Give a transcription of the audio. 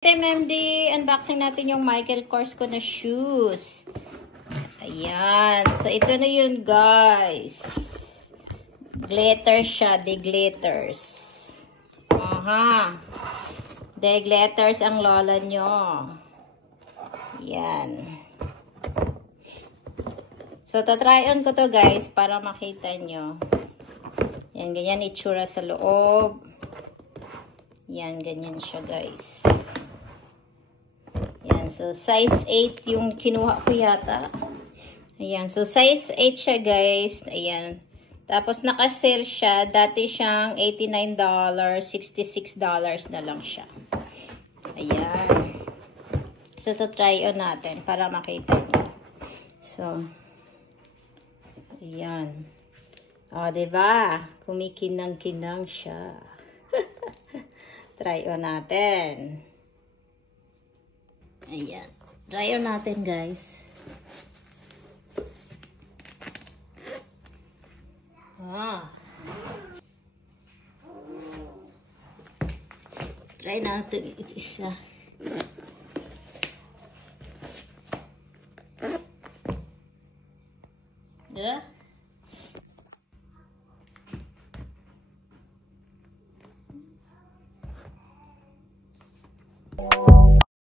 MMD, unboxing natin yung Michael Kors ko na shoes. Ayan. So, ito na yun, guys. Glitter siya. De-glitters. Aha. De-glitters ang lola nyo. Ayan. So, tatry on ko to, guys, para makita nyo. Yan, ganyan itsura sa loob. Yan, ganyan siya, guys. Yan, so size 8 yung kinuha ko yata. Ayan, so size 8 siya, guys. Ayan. Tapos naka-sale siya. Dati siyang $89, $66 na lang siya. Ayan. So, to try on natin para makita nyo. So, ayan. O, diba? Kumikinang-kinang siya. Try on natin. Ayan. Try on natin, guys. Try natin isa. Yeah.